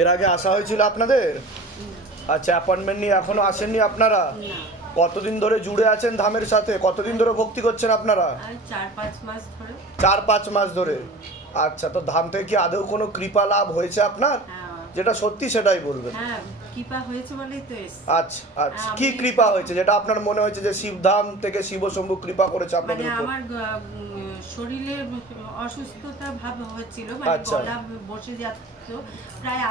এর আগে আসা হয়েছিল আপনাদের? আচ্ছা, অ্যাপয়েন্টমেন্ট নিয়ে এখনো আসেননি আপনারা? কতদিন ধরে জুড়ে আছেন ধামের সাথে? কতদিন ধরে ভক্তি করছেন আপনারা? 4-5 মাস ধরে। আচ্ছা, তো ধাম থেকে কি আদৌ কোনো কৃপা লাভ হয়েছে আপনার? যেটা সত্যি সেটাই বলবেন। হ্যাঁ, কৃপা হয়েছে বলেই তো এসেছি। আচ্ছা আচ্ছা, কি কৃপা হয়েছে যেটা আপনার মনে হয়েছে যে শিবধাম থেকে শিব শম্ভু কৃপা করেছে আপনাদের উপর? আমার শরীরে অসুস্থতা ভাব হচ্ছিল, মানে গলা বসে যাচ্ছিল, প্রায়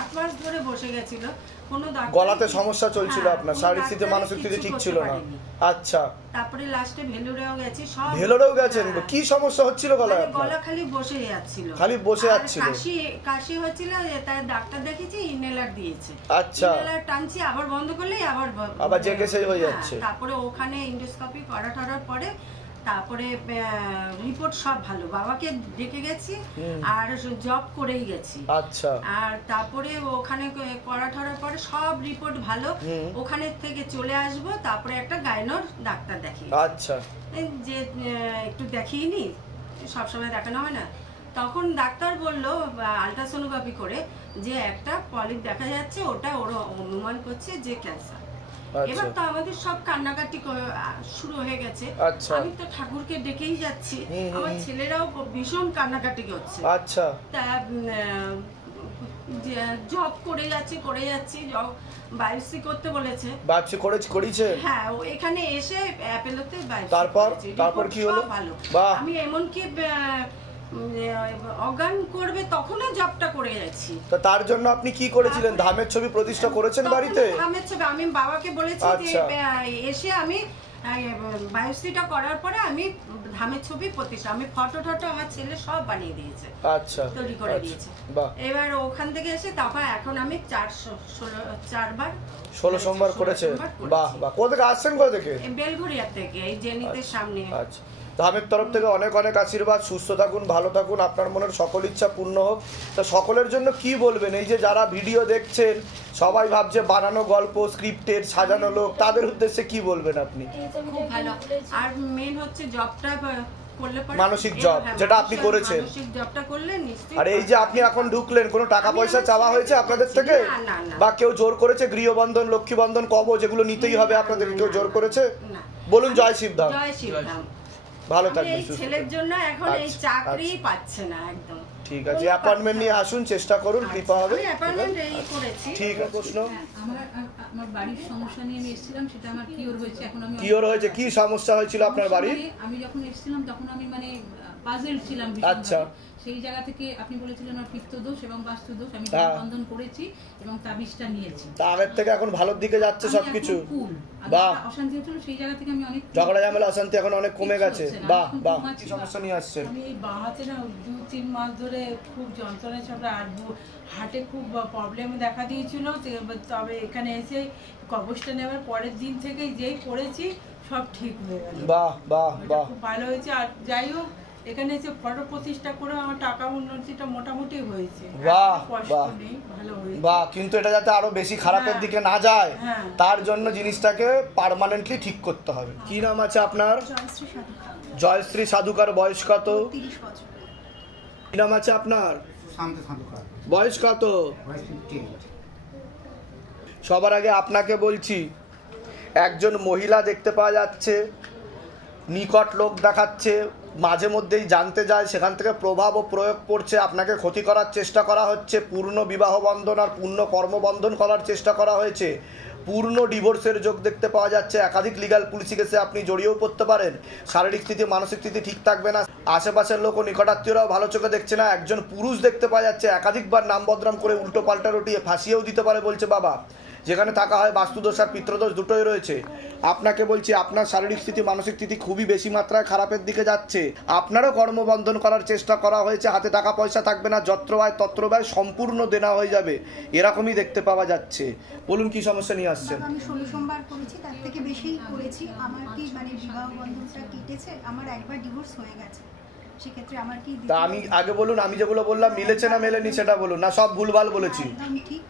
8 মাস ধরে বসে গেছিল। গলাতে সমস্যা চলছিল আপনার, শারীরিক স্থিতি মানসিক স্থিতি ঠিক ছিল না। আচ্ছা, তারপরে লাস্টে ভেলোরেও গেছি। সব ভেলোরেও গেছেন? কি সমস্যা হচ্ছিল গলায় আপনার? গলা খালি বসে যাচ্ছিল, খালি বসে যাচ্ছিল, কাশি হচ্ছিল। তাই ডাক্তার দেখিয়েছি, ইনহেলার দিয়েছে। আচ্ছা, ইনহেলার টানছি, আবার বন্ধ করলেই আবার জেগে সেই হয়ে যাচ্ছে। তারপরে ওখানে এন্ডোস্কোপি করার পরে তারপরে রিপোর্ট সব ভালো, বাবাকে ডেকে গেছি আর জব করেই গেছি। আচ্ছা, আর তারপরে ওখানে করার পরে সব রিপোর্ট ভালো, ওখানে থেকে চলে আসব। তারপরে একটা গাইনোর ডাক্তার দেখি। আচ্ছা, যে একটু দেখিয়ে নি, সবসময় দেখানো হয় না। তখন ডাক্তার বললো আলট্রাসোনোগ্রাফি করে যে একটা পলিপ দেখা যাচ্ছে, ওটা ওরা অনুমান করছে যে ক্যান্সার। এবার তো আমাদের সব কান্নাকাটি শুরু হয়ে গেছে। আমি তো ঠাকুরকে ডেকেই যাচ্ছি, আমার ছেলেরাও ভীষণ কান্নাকাটি করছে। আচ্ছা, তা জব করে যাচ্ছি জব বায়োপসি করতে বলেছে। বায়োপসি করেছে? হ্যাঁ, এখানে এসে অ্যাপেলোতে বায়োপসি। তারপর কি হলো? বাহ, আমি এমনকি অজ্ঞান করবে তখনও জবটা করে যাচ্ছি। তো তার জন্য আপনি কি করেছিলেন? ধামের ছবি প্রতিষ্ঠা করেছেন বাড়িতে? ধামের ছবি আমি বাবাকে বলেছি যে এসে আমি বায়োপসিটা করার পরে আমি ধামের ছবি প্রতিষ্ঠা, আমি ফটো আমার ছেলে সব বানিয়ে দিয়েছে। আচ্ছা, তৈরি করে দিয়েছে। এবার ওখান থেকে এসে তারপর এখন আমি 16 সোমবার করেছে। বাহ বাহ, কোথা থেকে আসছেন? কোথা থেকে? বেলঘরিয়া থেকে, এই জেনিতের সামনে। আচ্ছা, ধামের তরফ থেকে অনেক অনেক আশীর্বাদ। সুস্থ থাকুন, ভালো থাকুন, আপনার মনের সকল ইচ্ছা পূর্ণ হোক। তা সকলের জন্য কি বলবেন? এই যে যারা ভিডিও দেখছেন, সবাই ভাবছে বানানো গল্প, স্ক্রিপ্টেড সাজানো লোক, তাদের উদ্দেশ্যে কি বলবেন আপনি? খুব ভালো। আর মেন হচ্ছে জবটা করলে পরে মানসিক জব, যেটা আপনি করেছেন। মানসিক জবটা করলে নিশ্চয়ই। আর এই যে আপনি এখন ঢুকলেন, কোনো টাকা পয়সা চাওয়া হয়েছে আপনাদের থেকে? বা কেউ জোর করেছে? গৃহবন্ধন, লক্ষ্মী বন্ধন, কবচ, যেগুলো নিতেই হবে আপনাদের, কেউ জোর করেছে? বলুন জয় শিবধাম। জয় শিবধাম। ভালো থাকবেন। এই ছেলের জন্য এখন এই চাকরি পাচ্ছে না একদম। ঠিক আছে, অ্যাপয়েন্টমেন্ট নিয়ে আসুন, চেষ্টা করুন, কৃপা হবে। আমি অ্যাপয়েন্টমেন্ট এই করেছি। ঠিক আছে। প্রশ্ন? আমার বাড়ির সমস্যা নিয়ে আমি এসেছিলাম, সেটা আমার কিওর হয়েছে। এখন আমি কিওর হয়েছে? কি সমস্যা হয়েছিল আপনার বাড়ি? আমি যখন এসেছিলাম তখন আমি মানে পাজল ছিলাম। আচ্ছা, সেই জায়গা থেকে আপনি বলেছিলেন আমার পিত্ত দোষ এবং বাস্তু দোষ, আমি বন্ধন করেছি এবং তাবিজটা নিয়েছি। তা আগের থেকে এখন ভালোর দিকে যাচ্ছে সবকিছু? বাহ, অশান্তি হচ্ছিল সেই জায়গা থেকে আমি অনেক ঝগড়া ঝামেলা অশান্তি এখন অনেক কমে গেছে। বাহ বাহ, কি সমস্যা নিয়ে আসছেন? আমি এই বাঁ হাতে না 2-3 মাস ধরে খুব যন্ত্রণা ছিল, আর হার্টে খুব প্রবলেম দেখা দিয়েছিল। তবে এখানে এসে কবচটা নেওয়ার পরের দিন থেকে যেই করেছি সব ঠিক হয়ে গেল। বাহ বাহ বাহ, খুব ভালো হয়েছে। আর যাই হোক, এখানে এসে ফটো প্রতিষ্ঠা করে আমার টাকা উন্নতিটা মোটামুটি হয়েছে। বাহ বাহ ভালো হয়েছে। বাহ, কিন্তু এটা যাতে আরো বেশি খারাপের দিকে না যায়, তার জন্য জিনিসটাকে পার্মানেন্টলি ঠিক করতে হবে। কি নাম আছে আপনার? জয়শ্রী সাধুকার। বয়স কত? 30 বছর। কি নাম আছে আপনার? বয়স কত? সবার আগে আপনাকে বলছি, একজন মহিলা দেখতে পাওয়া যাচ্ছে, নিকট লোক দেখাচ্ছে, মাঝে মধ্যেই জানতে যায়, সেখান থেকে প্রভাব ও প্রয়োগ করছে, আপনাকে ক্ষতি করার চেষ্টা করা হচ্ছে। পূর্ণ বিবাহ বন্ধন আর পূর্ণ কর্মবন্ধন করার চেষ্টা করা হয়েছে। পূর্ণ ডিভোর্সের যোগ দেখতে পাওয়া যাচ্ছে। একাধিক লিগ্যাল পুলিশি কেসে আপনি জড়িয়েও পড়তে পারেন। শারীরিক স্থিতি মানসিক স্থিতি ঠিক থাকবে না। আশেপাশের লোক ও নিকটাত্মীয়রাও ভালো চোখে দেখছে না। একজন পুরুষ দেখতে পাওয়া যাচ্ছে, একাধিকবার নাম বদনাম করে উল্টো পাল্টা রটিয়ে ফাঁসিয়েও দিতে পারে বলছে বাবা। যেখানে থাকা হয় বাস্তুদোষ আর পিতৃদোষ দুটোই রয়েছে। আপনাকে বলছি, আপনার শারীরিক স্থিতি মানসিক স্থিতি খুবই বেশি মাত্রায় খারাপের দিকে যাচ্ছে। আপনারও কর্মবন্ধন করার চেষ্টা করা হয়েছে, হাতে টাকা পয়সা থাকবে না, যত্র ব্যয় তত্র ব্যয় সম্পূর্ণ দেনা হয়ে যাবে, এরকমই দেখতে পাওয়া যাচ্ছে। বলুন কি সমস্যা নিয়ে আসছেন? আমি 16 সোমবার করেছি, তার থেকে বেশি করেছি। আমার কি মানে বিবাহ বন্ধনটা কেটেছে, আমার একবার ডিভোর্স হয়ে গেছে, সেক্ষেত্রে আমার কি? তা আমি আগে বলুন, আমি যেগুলো বললাম মিলেছে না মেলেনি সেটা বলুন, না সব ভুলভাল বলেছি? একদম ঠিক।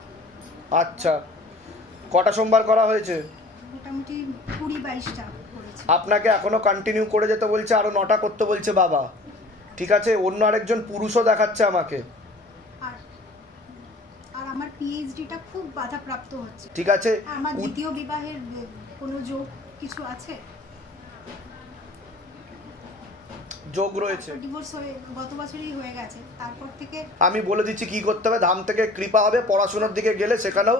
আচ্ছা, কটা সোমবার করা হয়েছে? মোটামুটি 20-22টা করেছি। আপনাকে এখনো কন্টিনিউ করে যেতে বলছে, আরো 9টা করতে বলছে বাবা। ঠিক আছে, অন্য আরেকজন পুরুষও দেখাচ্ছে আমাকে। আর আমার পিএইচডিটা খুব বাধাপ্রাপ্ত হচ্ছে। ঠিক আছে, আমার দ্বিতীয় বিবাহের কোনো যোগ কিছু আছে? যোগ রয়েছে, ডিভোর্স হয়ে গত বছরই হয়ে গেছে, তারপর থেকে আমি বলে দিচ্ছি কি করতে হবে। ধাম থেকে কৃপা হবে, পড়াশোনার দিকে গেলে সেখানেও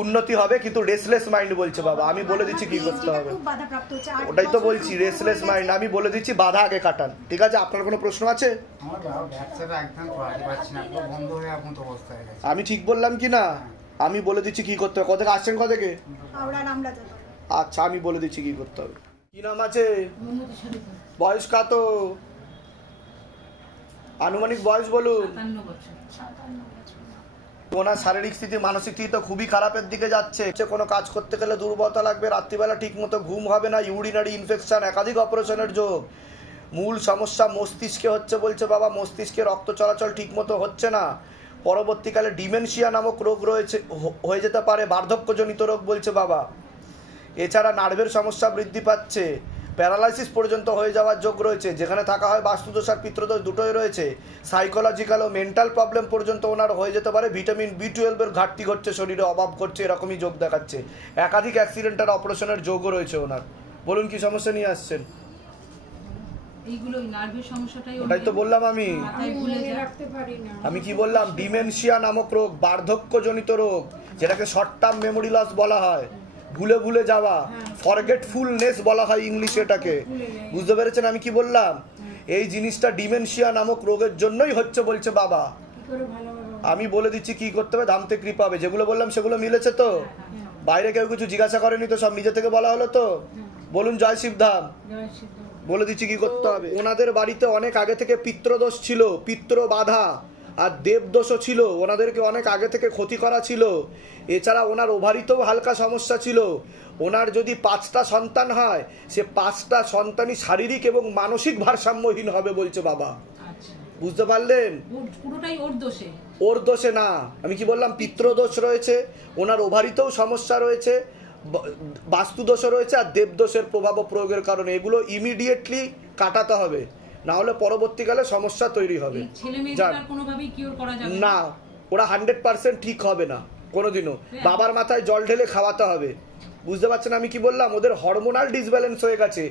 উন্নতি হবে, কিন্তু রেসলেস মাইন্ড বলছে বাবা। আমি বলে দিচ্ছি কি করতে হবে, খুব বাধাপ্রাপ্ত হচ্ছে। ওটাই তো বলছি, রেসলেস মাইন্ড। আমি বলে দিচ্ছি বাধা আগে কাটান। ঠিক আছে, আপনার কোনো প্রশ্ন আছে? আমার ব্যবসাটা একদম করাতে পারছি না, পুরো বন্ধ হয়ে এখন তো অবস্থা হয়ে গেছে। আমি ঠিক বললাম কি না? আমি বলে দিচ্ছি কি করতে হবে। কোথেকে আসছেন, কোথেকে? আমরা নামলা যত আচ্ছা, আমি বলে দিচ্ছি কি করতে হবে। কি নাম আছে? মোহাম্মদ শরীফা, বয়স কত? আনুমানিক বয়স বলুন। 57 বছর। ওনার শারীরিক স্থিতি, মানসিক স্থিতি তো খুবই খারাপের দিকে যাচ্ছে। কোনো কাজ করতে গেলে দুর্বলতা লাগবে, রাত্রিবেলা ঠিক মতো ঘুম হবে না, ইউরিনারি ইনফেকশন, একাধিক অপারেশনের যোগ। মূল সমস্যা মস্তিষ্কে হচ্ছে বলছে বাবা। মস্তিষ্কে রক্ত চলাচল ঠিক মতো হচ্ছে না। পরবর্তীকালে ডিমেনশিয়া নামক রোগ রয়েছে, হয়ে যেতে পারে, বার্ধক্যজনিত রোগ বলছে বাবা। এছাড়া নার্ভের সমস্যা বৃদ্ধি পাচ্ছে, প্যারালাইসিস পর্যন্ত হয়ে যাওয়ার যোগ রয়েছে। যেখানে থাকা হয় বাস্তুদোষ আর পিতৃদোষ দুটোই রয়েছে। সাইকোলজিক্যাল ও মেন্টাল প্রবলেম পর্যন্ত ওনার হয়ে যেতে পারে। ভিটামিন B12 এর ঘাটতি ঘটছে, শরীরে অভাব ঘটছে, এরকমই যোগ দেখাচ্ছে। একাধিক অ্যাক্সিডেন্ট আর অপারেশনের যোগও রয়েছে ওনার। বলুন কি সমস্যা নিয়ে আসছেন? এইগুলো নার্ভের সমস্যাটাই ওটাই তো বললাম আমি। মাথায় ভুলে যায়। আমি কি বললাম? ডিমেনশিয়া নামক রোগ, বার্ধক্যজনিত রোগ, যেটাকে শর্ট টার্ম মেমোরি লস বলা হয়, ভুলে ভুলে যাওয়া, ফরগেটফুলনেস বলা হয় ইংলিশে এটাকে। বুঝতে পেরেছেন আমি কি বললাম? এই জিনিসটা ডিমেনশিয়া নামক রোগের জন্যই হচ্ছে বলছে বাবা। আমি বলে দিচ্ছি কি করতে হবে, ধাম থেকে কৃপা হবে। যেগুলো বললাম সেগুলো মিলেছে তো? বাইরে কেউ কিছু জিজ্ঞাসা করেনি তো? সব নিজে থেকে বলা হলো তো? বলুন জয় শিবধাম। বলে দিচ্ছি কি করতে হবে। ওনাদের বাড়িতে অনেক আগে থেকে পিতৃদোষ ছিল, পিতৃ বাধা আর দেবদোষও ছিল। ওনাদেরকে অনেক আগে থেকে ক্ষতি করা ছিল। এছাড়া ওনার ওভারিতেও হালকা সমস্যা ছিল। ওনার যদি 5টা সন্তান হয়, সে 5টা সন্তানই শারীরিক এবং মানসিক ভারসাম্যহীন হবে বলছে বাবা। বুঝতে পারলেন? পুরোটাই ওর দোষে। ওর দোষে না। আমি কি বললাম? পিতৃদোষ রয়েছে, ওনার ওভারিতেও সমস্যা রয়েছে, বাস্তুদোষও রয়েছে, আর দেবদোষের প্রভাব ও প্রয়োগের কারণে। এগুলো ইমিডিয়েটলি কাটাতে হবে, না হলে পরবর্তীকালে সমস্যা তৈরি হবে। ছেলে মেয়েদের কোনোভাবেই কিওর করা যাবে না, ওরা 100% ঠিক হবে না কোনোদিনও। বাবার মাথায় জল ঢেলে খাওয়াতে হবে। বুঝতে পারছেন আমি কি বললাম? ওদের হরমোনাল ডিসব্যালেন্স হয়ে গেছে,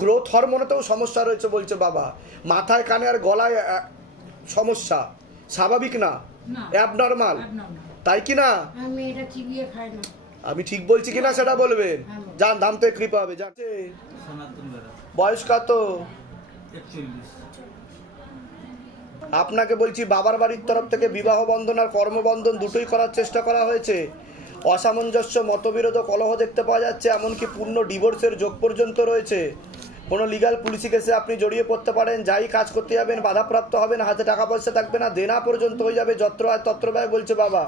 গ্রোথ হরমোনেতেও সমস্যা রয়েছে বলছে বাবা। মাথায়, কানে আর গলায় সমস্যা, স্বাভাবিক না, অ্যাবনর্মাল, তাই কি না? আমি এটা চিবিয়ে খাই না। আমি ঠিক বলছি কিনা সেটা বলবেন। যান, ধাম থেকে কৃপা হবে। যাচ্ছে বয়স কত? 41। আপনাকে বলছি বাবার বাড়ির তরফ থেকে বিবাহ বন্ধন আর কর্মবন্ধন দুটোই করার চেষ্টা করা হয়েছে। অসামঞ্জস্য, মতবিরোধ, কলহ দেখতে পাওয়া যাচ্ছে, এমনকি পূর্ণ ডিভোর্সের যোগ পর্যন্ত রয়েছে। কোনো লিগাল পুলিশি কেসে আপনি জড়িয়ে পড়তে পারেন। যাই কাজ করতে যাবেন বাধাপ্রাপ্ত হবেন, হাতে টাকা পয়সা থাকবে না, দেনা পর্যন্ত হয়ে যাবে, যত্র আয় তত্র ব্যয় বলছে বাবা।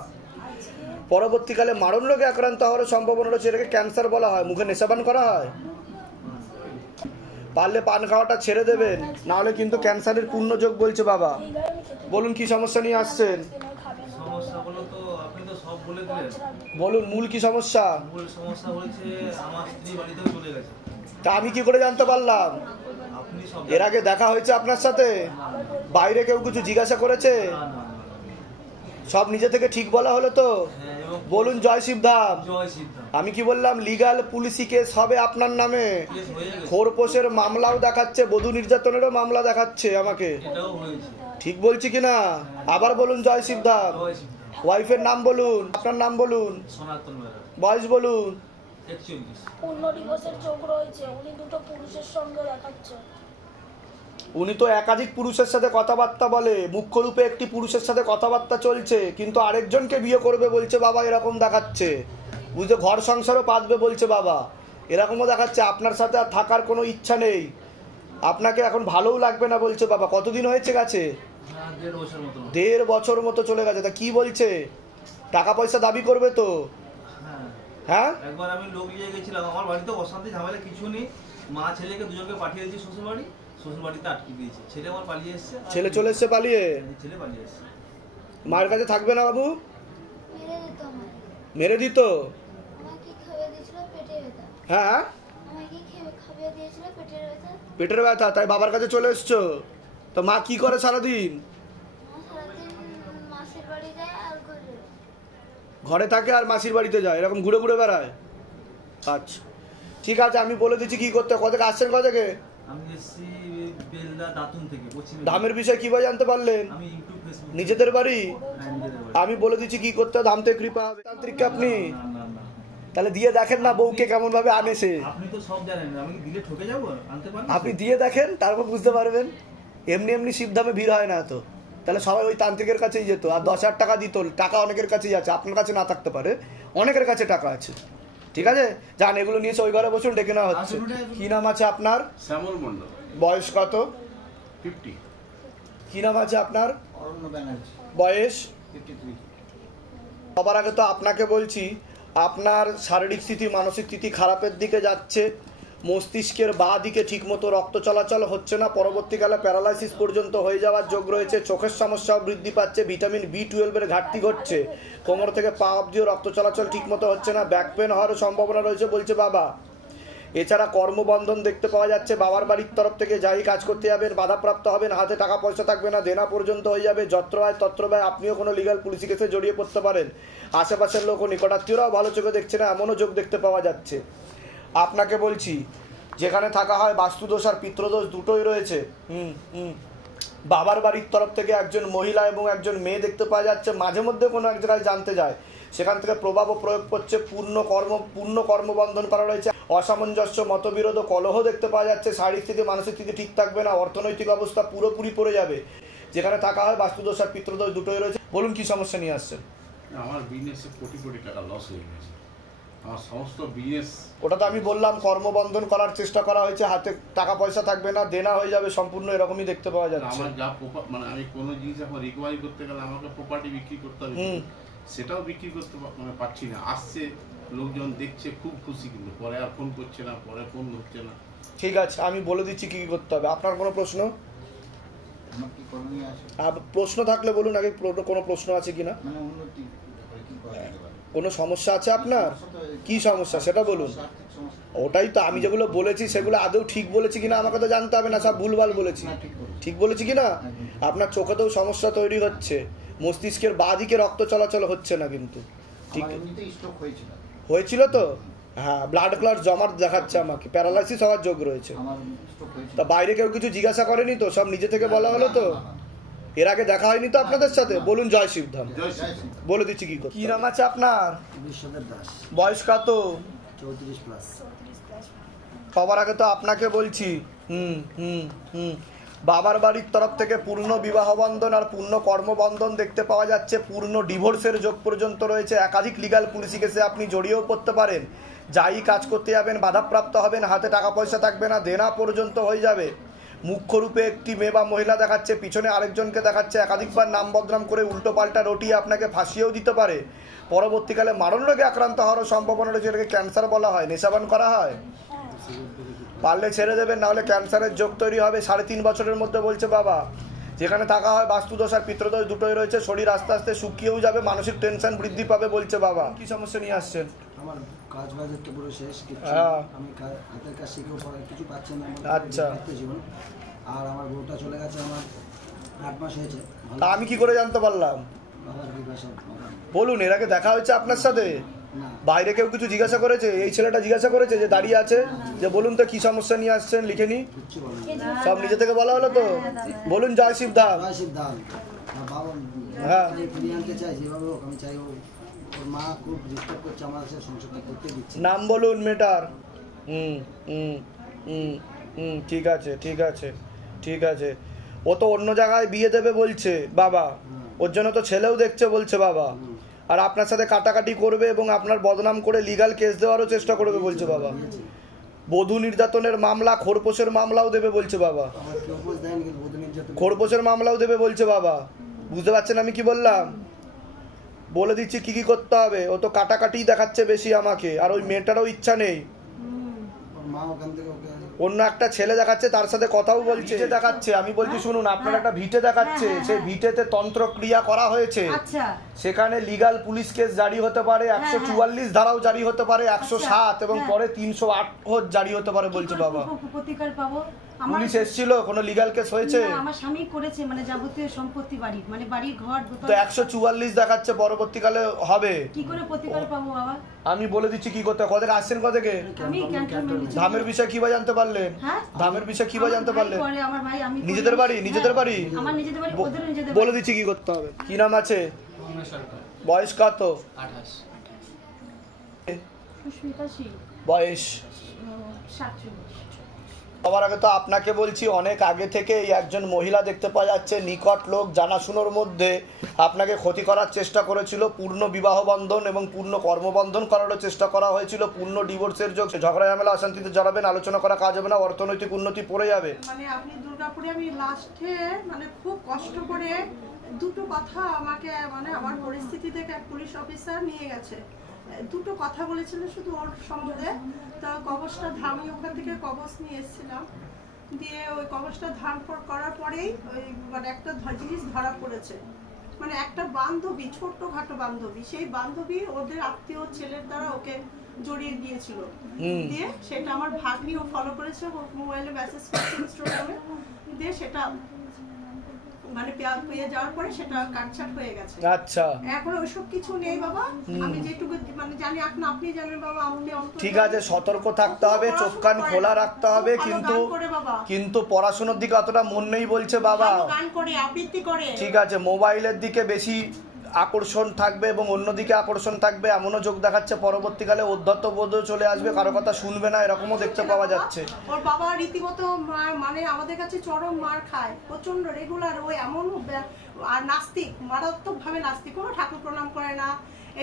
পরবর্তীকালে মারণ রোগে আক্রান্ত হওয়ার সম্ভাবনা রয়েছে, এটাকে ক্যান্সার বলা হয়। মুখে নেশাপান করা হয়, পারলে পান খাওয়াটা ছেড়ে দেবেন, না হলে কিন্তু ক্যান্সারের পূর্ণ যোগ বলছে বাবা। বলুন কি সমস্যা নিয়ে আসছেন? সমস্যাগুলো তো আপনি তো সব বলে দিলেন। বলুন মূল কি সমস্যা? মূল সমস্যা হচ্ছে আমার স্ত্রী বাড়ি থেকে চলে গেছে। তা আমি কি করে জানতে পারলাম? আপনি সব এর আগে দেখা হয়েছে আপনার সাথে? বাইরে কেউ কিছু জিজ্ঞাসা করেছে? সব নিজে থেকে ঠিক বলা হলো তো? বলুন জয় শিবধাম। জয় সিদ্ধান্ত আমি কি বললাম? লিগাল পুলিশি কেস হবে আপনার নামে। খোরপোশের মামলাও দেখাচ্ছে, বধূ নির্যাতনেরও মামলা দেখাচ্ছে আমাকে। এটাও হয়েছে। ঠিক বলছি কিনা? আবার বলুন জয় শিবধাম। জয় সিদ্ধান্ত। ওয়াইফের নাম বলুন, আপনার নাম বলুন, সনাতন বেরা। বয়স বলুন। 41। পূর্ণ ডিভোর্সের যোগ রয়েছে, উনি দুটো পুরুষের সঙ্গে দেখাচ্ছে। উনি তো একাধিক পুরুষের সাথে কথাবার্তা বলে, মুখ্য রূপে একটি পুরুষের সাথে কথাবার্তা চলছে, কিন্তু আরেকজনকে বিয়ে করবে বলছে বাবা, এরকম দেখাচ্ছে। বুঝতে, ঘর সংসারও পাতবে বলছে বাবা, এরকমও দেখাচ্ছে। আপনার সাথে আর থাকার কোনো ইচ্ছা নেই, আপনাকে এখন ভালোও লাগবে না বলছে বাবা। কতদিন হয়েছে গেছে? 1.5 বছর মতো। 1.5 বছর মতো চলে গেছে। তা কি বলছে? টাকা পয়সা দাবি করবে তো? হ্যাঁ। হ্যাঁ, একবার আমি লোক নিয়ে গেছিলাম, আমার বাড়িতে অশান্তি ঝামেলা কিছু নেই। মা ছেলেকে দুজনকে পাঠিয়ে দিয়েছি শ্বশুর বাড়ি, শ্বশুর বাড়িতে আটকে দিয়েছে। ছেলে আমার পালিয়ে এসছে। ছেলে চলে এসছে পালিয়ে? ছেলে পালিয়ে এসছে। মায়ের কাছে থাকবে না বাবু? মেরে দিত আমাকে। মেরে দিত? আমাকে খাইয়ে দিয়েছিল পেটে ব্যথা। হ্যাঁ, আমাকে খাইয়ে দিয়েছিল পেটের ব্যথা। পেটের ব্যথা, তাই বাবার কাছে চলে এসছো? তো মা কি করে সারাদিন? মা সারাদিন মাসির বাড়ি যায় আর ওখানে। ঘরে থাকে আর মাসির বাড়িতে যায়, এরকম ঘুরে ঘুরে বেড়ায়? আচ্ছা ঠিক আছে, আমি বলে দিচ্ছি কি করতে। কোথা থেকে আসছেন? কোথা থেকে? আমি এসেছি বেলদা দাতুন থেকে, পশ্চিমে। ধামের বিষয়ে কিভাবে জানতে পারলেন? আমি ইউটিউব ফেসবুক। নিজেদের বাড়ি? হ্যাঁ, নিজেদের বাড়ি। আমি বলে দিচ্ছি কি করতে, ধাম থেকে কৃপা হবে। তান্ত্রিক আপনি? না না না। তাহলে দিয়ে দেখেন না বউকে কেমন ভাবে আনে সে। আপনি তো সব জানেন, আমি কি দিলে ঠকে যাবো? আনতে পারেন? আপনি দিয়ে দেখেন, তারপর বুঝতে পারবেন। এমনি এমনি শিবধামে ভিড় হয় না তো, তাহলে সবাই ওই তান্ত্রিকের কাছেই যেত, আর 10,000 টাকা দিত। টাকা অনেকের কাছেই আছে, আপনার কাছে না থাকতে পারে, অনেকের কাছে টাকা আছে। ঠিক আছে, যান এগুলো নিয়ে ওই ঘরে বসুন, ডেকে নেওয়া হচ্ছে। কি নাম আছে আপনার? শ্যামল মণ্ডল। বয়স কত? 50। কি নাম আছে আপনার? অরণ্য ব্যানার্জি। বয়স? 53। সবার আগে তো আপনাকে বলছি, আপনার শারীরিক স্থিতি মানসিক স্থিতি খারাপের দিকে যাচ্ছে। মস্তিষ্কের বাঁ দিকে ঠিকমতো রক্ত চলাচল হচ্ছে না, পরবর্তীকালে প্যারালাইসিস পর্যন্ত হয়ে যাওয়ার যোগ রয়েছে। চোখের সমস্যাও বৃদ্ধি পাচ্ছে, ভিটামিন B12 ঘাটতি ঘটছে, কোমর থেকে পা অবধিও রক্ত চলাচল ঠিকমতো হচ্ছে না, ব্যাক পেন হওয়ারও সম্ভাবনা রয়েছে বলছে বাবা। এছাড়া কর্মবন্ধন দেখতে পাওয়া যাচ্ছে। বাবার বাড়ির তরফ থেকে যাই কাজ করতে যাবেন বাধাপ্রাপ্ত হবেন, হাতে টাকা পয়সা থাকবে না, দেনা পর্যন্ত হয়ে যাবে। যত্র আয় তত্র ব্যয়, আপনিও কোনো লিগাল পুলিশি কেসে জড়িয়ে পড়তে পারেন। আশেপাশের লোক ও নিকটাত্মীয়রাও ভালো চোখে দেখছে না, এমনও যোগ দেখতে পাওয়া যাচ্ছে। আপনাকে বলছি, যেখানে থাকা হয় বাস্তুদোষ আর পিতৃদোষ দুটোই রয়েছে। বাবার বাড়ির তরফ থেকে একজন মহিলা এবং একজন মেয়ে দেখতে পাওয়া যাচ্ছে। মাঝে মধ্যে কোনো এক জায়গায় জানতে যায়, সেখান থেকে প্রভাব প্রয়োগ করছে। পূর্ণ কর্মবন্ধন করা রয়েছে। অসামঞ্জস্য, মতবিরোধ, কলহ দেখতে পাওয়া যাচ্ছে। শারীরিক স্থিতি মানসিক স্থিতি ঠিক থাকবে না, অর্থনৈতিক অবস্থা পুরোপুরি পড়ে যাবে। যেখানে থাকা হয় বাস্তুদোষ আর পিতৃদোষ দুটোই রয়েছে। বলুন কি সমস্যা নিয়ে আসছেন? আমার বিজনেসে কোটি কোটি টাকা লস হয়ে গেছে। আমার সমস্ত বিজনেস। ওটা তো আমি বললাম, কর্মবন্ধন করার চেষ্টা করা হয়েছে, হাতে টাকা পয়সা থাকবে না, দেনা হয়ে যাবে সম্পূর্ণ, এরকমই দেখতে পাওয়া যাচ্ছে। আমার যা মানে আমি কোনো জিনিস এখন রিকভারি করতে গেলে আমাকে প্রপার্টি বিক্রি করতে হবে, সেটাও বিক্রি করতে মানে পারছি না। আসছে লোকজন দেখছে, খুব খুশি, কিন্তু পরে আর ফোন করছে না, পরে ফোন ধরছে না। ঠিক আছে, আমি বলে দিচ্ছি কি করতে হবে। আপনার কোনো প্রশ্ন? আমার কি করণীয় আছে? প্রশ্ন থাকলে বলুন আগে, কোনো প্রশ্ন আছে কিনা? মানে উন্নতি কি করা যেতে পারে? কোনো সমস্যা আছে আপনার? কি সমস্যা সেটা বলুন। ওটাই তো আমি যেগুলো বলেছি সেগুলো আদৌ ঠিক বলেছি কিনা আমাকে তো জানতে হবে না, সব ভুলভাল বলেছি। ঠিক বলেছি কিনা? আপনার চোখেতেও সমস্যা তৈরি হচ্ছে, মস্তিষ্কের বাঁ দিকে রক্ত চলাচল হচ্ছে না, কিন্তু ঠিক হয়েছিল তো। হ্যাঁ, ব্লাড ক্লট জমাট দেখাচ্ছে আমাকে, প্যারালাইসিস হওয়ার যোগ রয়েছে। তা বাইরে কেউ কিছু জিজ্ঞাসা করেনি তো, সব নিজে থেকে বলা হলো তো? এর আগে দেখা হয়নি তো আপনাদের সাথে? বলুন জয় শিবধাম, বলে দিচ্ছি কি করতে। কি নাম আছে আপনার? বিশ্বদেব দাস। বয়স কত? 34+। সবার আগে তো আপনাকে বলছি, বাবার বাড়ির তরফ থেকে পূর্ণ বিবাহ বন্ধন আর পূর্ণ কর্মবন্ধন দেখতে পাওয়া যাচ্ছে। পূর্ণ ডিভোর্সের যোগ পর্যন্ত রয়েছে। একাধিক লিগাল পুলিশি কেসে আপনি জড়িয়েও পড়তে পারেন। যাই কাজ করতে যাবেন বাধাপ্রাপ্ত হবেন, হাতে টাকা পয়সা থাকবে না, দেনা পর্যন্ত হয়ে যাবে। মুখ্য রূপে একটি মেয়ে বা মহিলা দেখাচ্ছে, পিছনে আরেকজনকে দেখাচ্ছে। একাধিকবার নাম বদনাম করে উল্টো পাল্টা রটিয়ে আপনাকে ফাঁসিয়েও দিতে পারে। পরবর্তীকালে মারণ রোগে আক্রান্ত হওয়ার সম্ভাবনা রয়েছে, এটাকে ক্যান্সার বলা হয়। নেশাবান করা হয়, পারলে ছেড়ে দেবেন, নাহলে ক্যান্সারের যোগ তৈরি হবে 3.5 বছরের মধ্যে বলছে বাবা। যেখানে থাকা হয় বাস্তুদোষ আর পিতৃদোষ দুটোই রয়েছে। শরীর আস্তে আস্তে শুকিয়েও যাবে, মানসিক টেনশন বৃদ্ধি পাবে বলছে বাবা। কি সমস্যা নিয়ে আসছেন? আমার কাজ বাজের তো পুরো শেষ, আমি হাতের কাজ শিখেও পড়ার কিছু পাচ্ছি না। আচ্ছা, জীবন। আর আমার বউটা চলে গেছে, আমার 8 মাস হয়েছে। তা আমি কি করে জানতে পারলাম? বলুন, এর আগে দেখা হয়েছে আপনার সাথে? বাইরে কেউ কিছু জিজ্ঞাসা করেছে? এই ছেলেটা জিজ্ঞাসা করেছে যে দাঁড়িয়ে আছে, যে বলুন তো কি সমস্যা নিয়ে আসছেন, লিখে নি। সব নিজে থেকে বলা হলো তো? বলুন জয় শিবধাম। জয় শিবধাম। হ্যাঁ, আনতে চাই যেভাবে হোক, আমি চাই ওর মা খুব ডিস্টার্ব করছে, আমার সাথে সংসারটা করতে দিচ্ছে। নাম বলুন মেটার। ঠিক আছে, ঠিক আছে, ঠিক আছে। ও তো অন্য জায়গায় বিয়ে দেবে বলছে বাবা, ওর জন্য তো ছেলেও দেখছে বলছে বাবা। আর আপনার সাথে কাটাকাটি করবে এবং আপনার বদনাম করে লিগাল কেস দেওয়ারও চেষ্টা করবে বলছে বাবা। বধূ নির্যাতনের মামলা, খোরপোশের মামলাও দেবে বলছে বাবা। খোরপোশের মামলাও দেবে বলছে বাবা। বুঝতে পারছেন আমি কি বললাম? বলে দিচ্ছি কি কি করতে হবে। ও তো কাটাকাটি দেখাচ্ছে বেশি আমাকে, আর ওই মেয়েটারও ইচ্ছা নেই। অন্য একটা ছেলে দেখাচ্ছে, তার সাথে কথাও বলছে, দেখাচ্ছে। আমি বলছি শুনুন, আপনার একটা ভিটে দেখাচ্ছে, সেই ভিটেতে তন্ত্র ক্রিয়া করা হয়েছে। সেখানে লিগাল পুলিশ কেস জারি হতে পারে, 144 ধারাও জারি হতে পারে, 107 এবং পরে 308 জারি হতে পারে বলছে বাবা। আমার পুলিশ এসেছিল, কোনো লিগ্যাল কেস হয়েছে? না, আমার স্বামী করেছে, মানে যাবতীয় সম্পত্তি বাড়ির, মানে বাড়ির ঘর তো 144 দেখাচ্ছে, পরবর্তীকালে হবে। কি করে প্রতিকার পাবো বাবা? আমি বলে দিচ্ছি কি করতে। কত থেকে আসছেন? কত থেকে? আমি ক্যান্টনমেন্টে। ধামের বিষয় কিভাবে জানতে পারলেন? হ্যাঁ, ধামের বিষয় কিভাবে জানতে পারলেন? আমার ভাই, আমি নিজেদের বাড়ি? নিজেদের বাড়ি? আমার নিজেদের বাড়ি, ওদের নিজেদের বলে দিচ্ছি কি করতে হবে। কি নাম আছে? বয়স কত? 28। সুস্মিতা সিং, বয়স 47। সবার আগে তো আপনাকে বলছি, অনেক আগে থেকে এই একজন মহিলা দেখতে পাওয়া যাচ্ছে, নিকট লোক জানাশুনোর মধ্যে আপনাকে ক্ষতি করার চেষ্টা করেছিল। পূর্ণ বিবাহ বন্ধন এবং পূর্ণ কর্মবন্ধন করারও চেষ্টা করা হয়েছিল। পূর্ণ ডিভোর্সের যোগ, ঝগড়া ঝামেলা অশান্তিতে জড়াবেন, আলোচনা করা কাজ হবে না, অর্থনৈতিক উন্নতি পড়ে যাবে। মানে আপনি দুর্গাপুরে আমি লাস্টে মানে খুব কষ্ট করে দুটো কথা আমাকে, মানে আমার পরিস্থিতি থেকে এক পুলিশ অফিসার নিয়ে গেছে, দুটো কথা বলেছিল শুধু ওর সম্বন্ধে। তা কবচটা আমি ওখান থেকে কবচ নিয়ে এসেছিলাম, দিয়ে ওই কবচটা ধান করার পরেই ওই মানে একটা জিনিস ধরা পড়েছে, মানে একটা বান্ধবী, ছোট্টখাটো বান্ধবী, সেই বান্ধবী ওদের আত্মীয় ছেলের দ্বারা ওকে জড়িয়ে দিয়েছিল। দিয়ে সেটা আমার ভাগ্নিও ফলো করেছে, মোবাইলে মেসেজ করেছে ইনস্টাগ্রামে, দিয়ে সেটা মানে পেয়ে যাওয়ার পরে সেটা কাটছাট হয়ে গেছে। আচ্ছা, এখন ওইসব কিছু নেই বাবা, আমি যেটুকু মানে জানি, আপনি জানেন বাবা, আপনি ঠিক আছে, সতর্ক থাকতে হবে, চোখ কান খোলা রাখতে হবে, কিন্তু পড়াশোনার দিকে অতটা মন নেই বলছে বাবা। গান করে, আবৃত্তি করে। ঠিক আছে, মোবাইলের দিকে বেশি আকর্ষণ থাকবে এবং অন্যদিকে আকর্ষণ থাকবে, এমনও যোগ দেখাচ্ছে পরবর্তীকালে অধ্যত্ত বোধ চলে আসবে, কারো কথা শুনবে না, এরকমও দেখতে পাওয়া যাচ্ছে। ওর বাবা রীতিমতো মানে আমাদের কাছে চরম মার খায়, প্রচন্ড রেগুলার। ও এমন আর নাস্তিক, মারাত্মক ভাবে নাস্তিক, কোনো ঠাকুর প্রণাম করে না।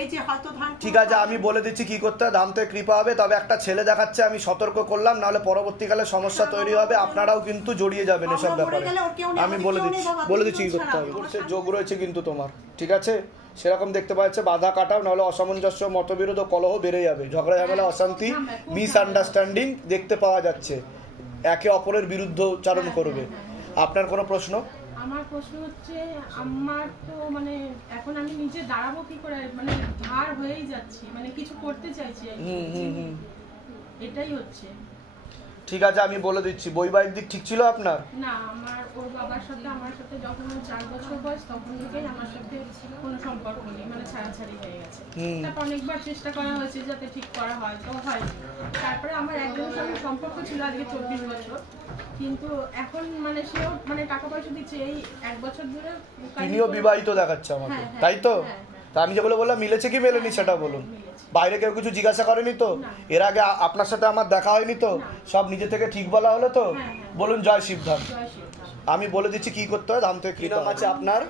এই যে হয়তো ধান, ঠিক আছে, আমি বলে দিচ্ছি কি করতে হয়, ধাম থেকে কৃপা হবে। তবে একটা ছেলে দেখাচ্ছে, আমি সতর্ক করলাম, নাহলে পরবর্তীকালে সমস্যা তৈরি হবে, আপনারাও কিন্তু জড়িয়ে যাবেন এসব ব্যাপারে। আমি বলে দিচ্ছি কি করতে হবে। যোগ রয়েছে কিন্তু তোমার, ঠিক আছে, সেরকম দেখতে পাচ্ছে, বাধা কাটাও, নাহলে অসামঞ্জস্য, মতবিরোধ ও কলহ বেড়ে যাবে, ঝগড়া ঝামেলা অশান্তি মিসআন্ডারস্ট্যান্ডিং দেখতে পাওয়া যাচ্ছে, একে অপরের বিরুদ্ধে উচ্চারণ করবে। আপনার কোনো প্রশ্ন? আমার প্রশ্ন হচ্ছে, আমার তো মানে এখন আমি নিজে দাঁড়াবো কি করে, মানে ভার হয়েই যাচ্ছি, মানে কিছু করতে চাইছি, এটাই হচ্ছে। ঠিক আছে, আমি বলে দিচ্ছি। বৈবাহিক দিক ঠিক ছিল আপনার? না, আমার ওর বাবার সাথে আমার সাথে যখন 4 বছর বয়স তখন থেকেই আমার সাথে কোনো সম্পর্ক নেই, মানে ছাড়াছাড়ি হয়ে গেছে। তারপর অনেকবার চেষ্টা করা হয়েছে যাতে ঠিক করা হয়, তো হয়। তারপরে আমার একজনের সঙ্গে সম্পর্ক ছিল আজকে 24 বছর, কিন্তু এখন মানে সেও মানে টাকা পয়সা দিচ্ছে, এই 1 বছর ধরে তিনিও বিবাহিত দেখাচ্ছে আমাকে, তাই তো? তা আমি যেগুলো বললাম মিলেছে কি মেলেনি সেটা বলুন। বাইরে কেউ কিছু জিজ্ঞাসা করেনি তো? এর আগে আপনার সাথে আমার দেখা হয়নি তো? সব নিজে থেকে ঠিক বলা হলো তো? বলুন জয় শিবধাম। আমি বলে দিচ্ছি কি করতে হয়, ধাম থেকে। কি নাম আছে আপনার?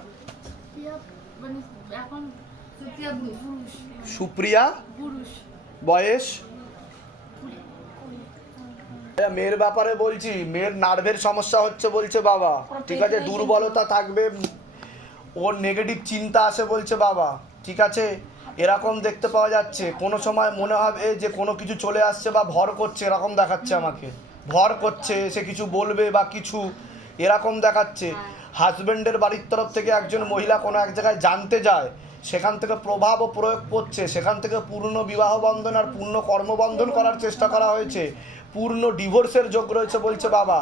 সুপ্রিয়া। বয়স? মেয়ের ব্যাপারে বলছি, মেয়ের নার্ভের সমস্যা হচ্ছে বলছে বাবা, ঠিক আছে, দুর্বলতা থাকবে, ওর নেগেটিভ চিন্তা আসে বলছে বাবা, ঠিক আছে, এরকম দেখতে পাওয়া যাচ্ছে। কোনো সময় মনে হবে যে কোনো কিছু চলে আসছে বা ভর করছে, এরকম দেখাচ্ছে আমাকে, ভর করছে, সে কিছু বলবে বা কিছু, এরকম দেখাচ্ছে। হাজব্যান্ডের বাড়ির তরফ থেকে একজন মহিলা কোনো এক জায়গায় জানতে যায়, সেখান থেকে প্রভাব ও প্রয়োগ করছে, সেখান থেকে পূর্ণ বিবাহ বন্ধন আর পূর্ণ কর্মবন্ধন করার চেষ্টা করা হয়েছে, পূর্ণ ডিভোর্সের যোগ রয়েছে বলছে বাবা।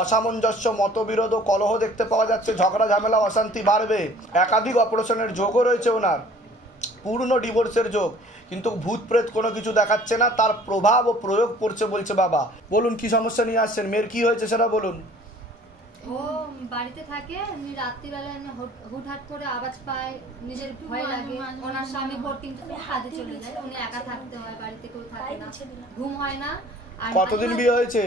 অসামঞ্জস্য, মতবিরোধ ও কলহ দেখতে পাওয়া যাচ্ছে, ঝগড়া ঝামেলা অশান্তি বাড়বে, একাধিক অপারেশনের যোগও রয়েছে ওনার, পূর্ণ ডিভোর্সের যোগ, কিন্তু ভূত প্রেত কোনো কিছু দেখাচ্ছে না, তার প্রভাব ও প্রয়োগ করছে বলছে বাবা। বলুন কি সমস্যা নিয়ে আসছেন, মেয়ের কি হয়েছে সেটা বলুন। ও বাড়িতে থাকে, রাত্রিবেলা হুটহাট করে আওয়াজ পায়, নিজের ভয় লাগে, ওনার স্বামী ভোর 3টায় কাজে চলে যায়, উনি একা থাকতে হয়, বাড়িতে কেউ থাকে না, ঘুম হয় না। কতদিন বিয়ে হয়েছে?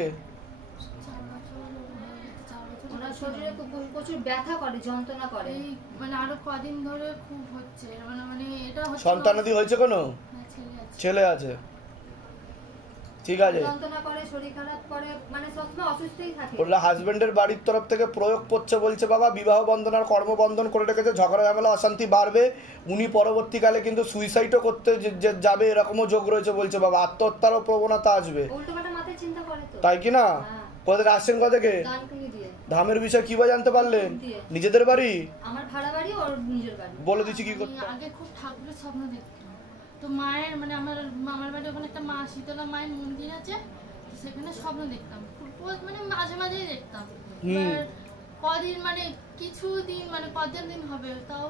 ওনার শরীরে প্রচুর ব্যথা করে, যন্ত্রণা করে, মানে আরো কদিন ধরে খুব হচ্ছে, মানে এটা হচ্ছে। সন্তানাদি হয়েছে কোনো? ছেলে আছে, ঠিক আছে, যন্ত্রণা করে, শরীর খারাপ করে, মানে সবসময় অসুস্থই থাকে। বললে হাজবেন্ডের বাড়ির তরফ থেকে প্রয়োগ করছে বলছে বাবা, বিবাহ বন্ধন আর কর্মবন্ধন করে রেখেছে, ঝগড়া ঝামেলা অশান্তি বাড়বে, উনি পরবর্তীকালে কিন্তু সুইসাইডও করতে যাবে, এরকমও যোগ রয়েছে বলছে বাবা, আত্মহত্যারও প্রবণতা আসবে, তাই কি না? কোথা থেকে আসছেন? কোথা থেকে? ধামের বিষয় কিভাবে জানতে পারলেন? নিজেদের বাড়ি? আমার ভাড়া বাড়ি, ওর নিজের বাড়ি। বলে দিচ্ছি কি করতে। আগে খুব ঠাকুরের স্বপ্ন দেখতাম, তো মায়ের মানে আমার মামার বাড়ি ওখানে একটা মা শীতলা মায়ের মন্দির আছে, সেখানে স্বপ্ন দেখতাম, খুব মানে মাঝে মাঝেই দেখতাম। এবার কদিন মানে কিছুদিন মানে কতদিন হবে তাও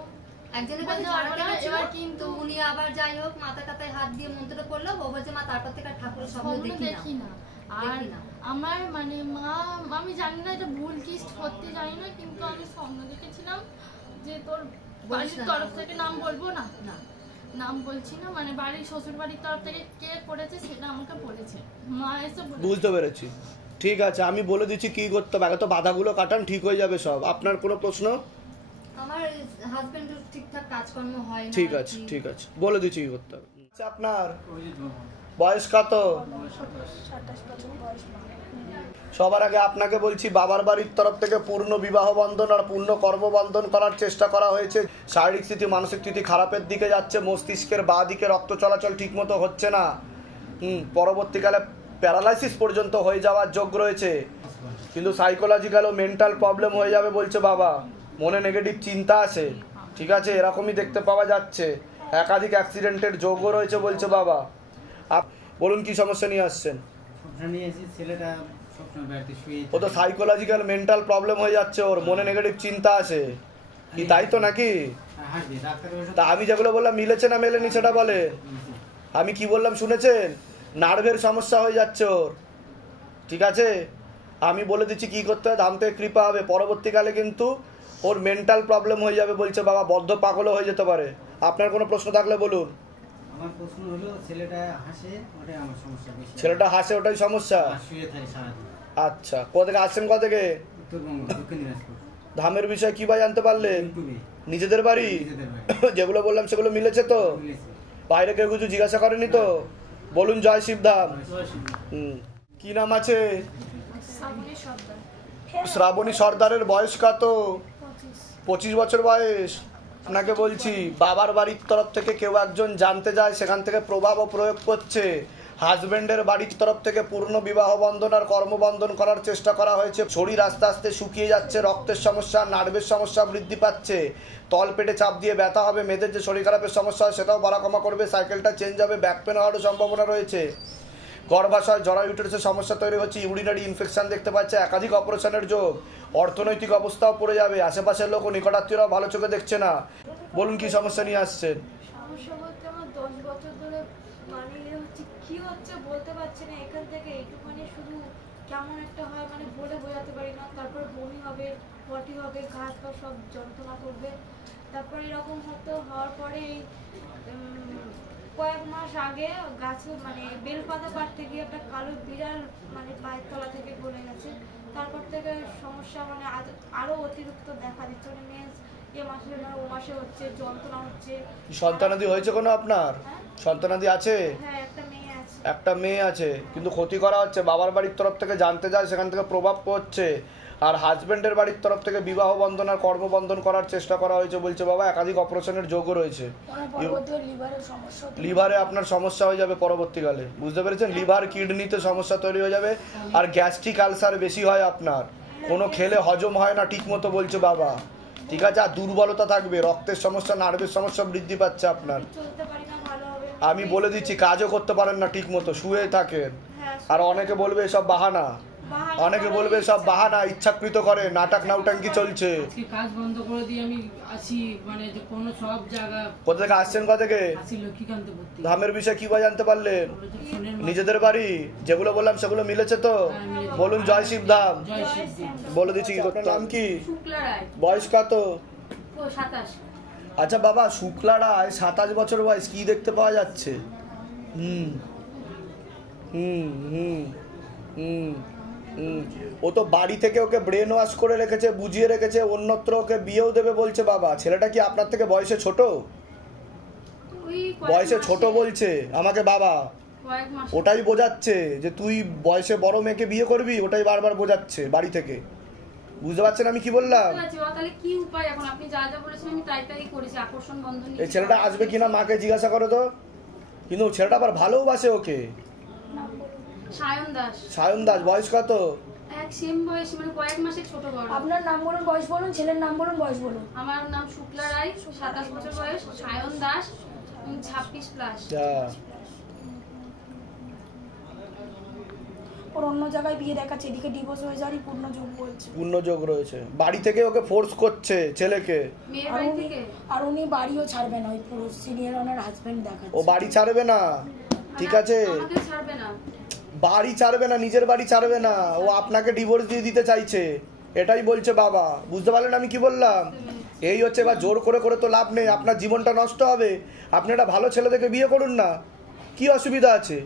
একজনের কাছে এবার কিন্তু উনি আবার যাই হোক মাথা টাথায় হাত দিয়ে মন্ত্র পড়লো, ও বলছে মা তারপর থেকে ঠাকুরের শব্দ দেখি না। আর আমার মানে মা, আমি জানি না এটা ভুল কি সত্যি জানি না, কিন্তু আমি স্বপ্ন দেখেছিলাম যে তোর বাড়ির তরফ থেকে, নাম বলবো না, নাম বলছি না, মানে বাড়ির শ্বশুর বাড়ির তরফ থেকে কে করেছে সেটা আমাকে বলেছে, মা এসে বুঝতে পেরেছি। ঠিক আছে, আমি বলে দিচ্ছি কি করতে হবে, আগে তো বাধাগুলো কাটান, ঠিক হয়ে যাবে সব। আপনার কোনো প্রশ্ন? আমার হাজবেন্ডের ঠিকঠাক কাজকর্ম হয় না। ঠিক আছে, ঠিক আছে, বলে দিচ্ছি কি করতে হবে। আপনার বয়স কত? সবার আগে আপনাকে বলছি, বাবার বাড়ির তরফ থেকে পূর্ণ বিবাহ বন্ধন আর পূর্ণ কর্মবন্ধন করার চেষ্টা করা হয়েছে। শারীরিক স্থিতি, মানসিক স্থিতি খারাপের দিকে যাচ্ছে, মস্তিষ্কের বাঁ দিকে রক্ত চলাচল ঠিক মতো হচ্ছে না, পরবর্তীকালে প্যারালাইসিস পর্যন্ত হয়ে যাওয়ার যোগ রয়েছে, কিন্তু সাইকোলজিক্যাল ও মেন্টাল প্রবলেম হয়ে যাবে বলছে বাবা। মনে নেগেটিভ চিন্তা আছে, ঠিক আছে, এরকমই দেখতে পাওয়া যাচ্ছে। একাধিক অ্যাক্সিডেন্টের যোগও রয়েছে বলছে বাবা। বলুন কি সমস্যা নিয়ে আসছেন? ও তো সাইকোলজিক্যাল মেন্টাল প্রবলেম হয়ে যাচ্ছে, ওর মনে নেগেটিভ চিন্তা আছে কি, তাই তো নাকি? তা আমি যেগুলো বললাম মিলেছে না মেলেনি সেটা বলে। আমি কি বললাম শুনেছেন? নার্ভের সমস্যা হয়ে যাচ্ছে ওর, ঠিক আছে। আমি বলে দিচ্ছি কি করতে হবে, ধাম থেকে কৃপা হবে, পরবর্তীকালে কিন্তু ওর মেন্টাল প্রবলেম হয়ে যাবে বলছে বাবা, বদ্ধ পাগলও হয়ে যেতে পারে। আপনার কোনো প্রশ্ন থাকলে বলুন। আমার প্রশ্ন হলো, ছেলেটা হাসে, ওটাই আমার সমস্যা বেশি। ছেলেটা হাসে, ওটাই সমস্যা? শুয়ে থাকে সারাদিন। আচ্ছা, কোথা থেকে আসছেন? কোথা থেকে? উত্তরবঙ্গ, দক্ষিণ দিনাজপুর। ধামের বিষয় কি ভাই জানতে পারলেন? নিজেদের বাড়ি? যেগুলো বললাম সেগুলো মিলেছে তো? বাইরে কেউ কিছু জিজ্ঞাসা করেনি তো? বলুন জয় শিবধাম। কি নাম আছে? শ্রাবণী সর্দারের বয়স কত? 25 বছর বয়স। আপনাকে বলছি, বাবার বাড়ির তরফ থেকে কেউ একজন জানতে যায়, সেখান থেকে প্রভাব ও প্রয়োগ করছে। হাজব্যান্ডের বাড়ির তরফ থেকে পূর্ণ বিবাহ বন্ধন আর কর্মবন্ধন করার চেষ্টা করা হয়েছে। শরীর আস্তে আস্তে শুকিয়ে যাচ্ছে, রক্তের সমস্যা, নার্ভের সমস্যা বৃদ্ধি পাচ্ছে, তল পেটে চাপ দিয়ে ব্যথা হবে, মেয়েদের যে শরীর খারাপের সমস্যা হয় সেটাও বাড়া কমা করবে, সাইকেলটা চেঞ্জ হবে, ব্যাক পেন হওয়ারও সম্ভাবনা রয়েছে, গর্ভাশয় জরা ইউটেরাসের সমস্যা তৈরি হচ্ছে, ইউরিনারি ইনফেকশন দেখতে পাচ্ছে, একাধিক অপারেশনের যোগ, অর্থনৈতিক অবস্থাও পড়ে যাবে, আশেপাশের লোক ও নিকটাত্মীয়রাও ভালো চোখে দেখছে না। বলুন কি সমস্যা নিয়ে আসছেন? সমস্যা বলতে আমার 10 বছর ধরে মানে হচ্ছে কি হচ্ছে বলতে পারছি না, এখান থেকে একটুখানি শুধু কেমন একটা হয় মানে বলে বোঝাতে পারি না, তারপর বমি হবে, পটি হবে, ঘাস বা সব যন্ত্রণা করবে, তারপর এরকম হওয়ার পরে কয়েক মাস আগে গাছে মানে বেলপাতা কাটতে গিয়ে একটা কালো বিড়াল মানে পায়ের তলা থেকে গলে গেছে, তারপর থেকে সমস্যা মানে আরো অতিরিক্ত দেখা দিচ্ছে, মানে মেন্স এ মাসে না ও মাসে হচ্ছে, যন্ত্রণা হচ্ছে। সন্তানাদি হয়েছে কোনো আপনার? সন্তানাদি আছে? হ্যাঁ, একটা মেয়ে আছে। একটা মেয়ে আছে, কিন্তু ক্ষতি করা হচ্ছে। বাবার বাড়ির তরফ থেকে জানতে যায়, সেখান থেকে প্রভাব পড়ছে। আর হাজব্যান্ডের বাড়ির তরফ থেকে বিবাহ বন্ধন আর কর্মবন্ধন করার চেষ্টা করা হয়েছে বলছে বাবা, একাধিক অপারেশনের যোগও রয়েছে। লিভারে আপনার সমস্যা হয়ে যাবে পরবর্তীকালে, বুঝতে পেরেছেন? লিভার কিডনিতে সমস্যা তৈরি হয়ে যাবে, আর গ্যাস্ট্রিক আলসার বেশি হয় আপনার, কোনো খেলে হজম হয় না ঠিক মতো বলছে বাবা, ঠিক আছে। আর দুর্বলতা থাকবে, রক্তের সমস্যা, নার্ভের সমস্যা বৃদ্ধি পাচ্ছে আপনার। আমি বলে দিচ্ছি, কাজও করতে পারেন না ঠিক মতো, শুয়ে থাকেন। আর অনেকে বলবে এসব বাহানা, অনেকে বলবে সব বাহানা, ইচ্ছাকৃত করে, নাটক নাউটাঙ্কি চলছে। কাজ বন্ধ করে দিয়ে আমি আসি, মানে যে কোনো সব জায়গা। কোথা থেকে আসছেন? কোথা থেকে? আসি লক্ষ্মীকান্তপুর। ধামের বিষয় কি জানতে পারলেন? নিজেদের বাড়ি? যেগুলো বললাম সেগুলো মিলেছে তো? বলুন জয় শিব ধাম। বলে দিচ্ছি কি করতে। নাম কি? বয়স কত? 27। আচ্ছা বাবা, শুক্লা রায় 27 বছর বয়স, কি দেখতে পাওয়া যাচ্ছে? ও তো বাড়ি থেকে ওকে ব্রেন ওয়াশ করে রেখেছে, বুঝিয়ে রেখেছে, অন্যত্র ওকে বিয়েও দেবে বলছে বাবা। ছেলেটা কি আপনার থেকে বয়সে ছোট? বয়সে ছোট বলছে আমাকে বাবা, ওটাই বোঝাচ্ছে যে তুই বয়সে বড় মেয়েকে বিয়ে করবি, ওটাই বারবার বোঝাচ্ছে বাড়ি থেকে। বুঝতে পারছেন আমি কি বললাম? তাহলে কি উপায় এখন? আপনি যা যা বলেছেন আমি তাই তাই করেছি, আকর্ষণ বন্ধন। এই ছেলেটা আসবে কিনা মাকে জিজ্ঞাসা করো তো। কিন্তু ছেলেটা আবার ভালোবাসে ওকে। সায়ন দাস। সায়ন দাস, বয়স কত? এক সেম বয়স, মানে কয়েক মাসের ছোট বড়। আপনার নাম বলুন, বয়স বলুন, ছেলের নাম বলুন, বয়স বলুন। আমার নাম শুক্লা রায়, 27 বছর বয়স, সায়ন দাস 26+। ওর অন্য জায়গায় বিয়ে দেখাচ্ছে, এদিকে ডিভোর্স হয়ে যাওয়ারই পূর্ণ যোগ বলছে। পূর্ণ যোগ রয়েছে, বাড়ি থেকে ওকে ফোর্স করছে ছেলেকে। আর উনি বাড়িও ছাড়বে না, ওই পুরো সিনিয়র ওনার হাজবেন্ড দেখাচ্ছে। ও বাড়ি ছাড়বে না, ঠিক আছে, বাড়ি ছাড়বে না, নিজের বাড়ি ছাড়বে না, ও আপনাকে ডিভোর্স দিয়ে দিতে চাইছে, এটাই বলছে বাবা। বুঝতে পারলেন আমি কি বললাম? এই হচ্ছে, বা জোর করে করে তো লাভ নেই, আপনার জীবনটা নষ্ট হবে। আপনি একটা ভালো ছেলে দেখে বিয়ে করুন না, কি অসুবিধা আছে?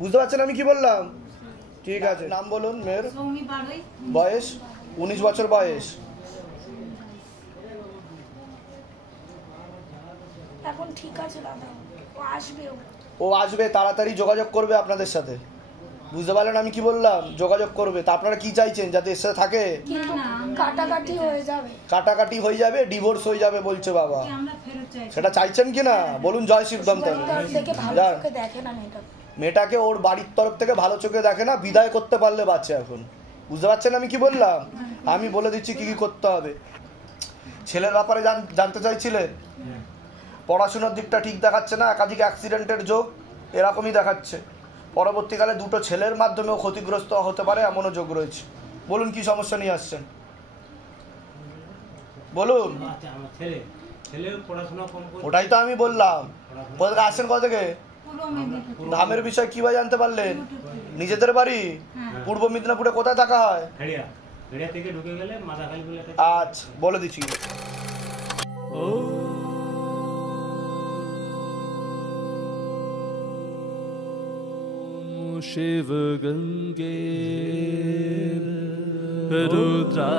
বুঝতে পারছেন আমি কি বললাম? ঠিক আছে, নাম বলুন মেয়ের। বয়স 19 বছর বয়স। এখন ঠিক আছে দাদা, ও আসবে, ও আসবে, তাড়াতাড়ি যোগাযোগ করবে আপনাদের সাথে। বুঝতে পারলেন আমি কি বললাম? যোগাযোগ করবে। তা আপনারা কি চাইছেন, যাতে এর সাথে থাকে? কিন্তু কাটাকাটি হয়ে যাবে, কাটাকাটি হয়ে যাবে, ডিভোর্স হয়ে যাবে বলছে বাবা। সেটা চাইছেন কি না বলুন? জয় শিবদম। মেয়েটাকে ওর বাড়ির তরফ থেকে ভালো চোখে দেখে না, বিদায় করতে পারলে বাচ্চা। এখন বুঝতে পারছেন আমি কি বললাম? আমি বলে দিচ্ছি কি কি করতে হবে। ছেলের ব্যাপারে জানতে চাইছিলেন? পড়াশোনার দিকটা ঠিক দেখাচ্ছে না, একাধিক অ্যাক্সিডেন্টের যোগ এরকমই দেখাচ্ছে। পরবর্তীকালে দুটো ছেলের মাধ্যমেও ক্ষতিগ্রস্ত হতে পারে, এমনও যোগ রয়েছে। বলুন কি সমস্যা নিয়ে আসছেন, বলুন। ওটাই তো আমি বললাম। কোথা থেকে আসছেন? কোথা থেকে? ধামের বিষয় কিভাবে জানতে পারলেন? নিজেদের বাড়ি পূর্ব মেদিনীপুরে কোথায় থাকা হয়? আচ্ছা, বলে দিচ্ছি। शिव गंगे रुद्रा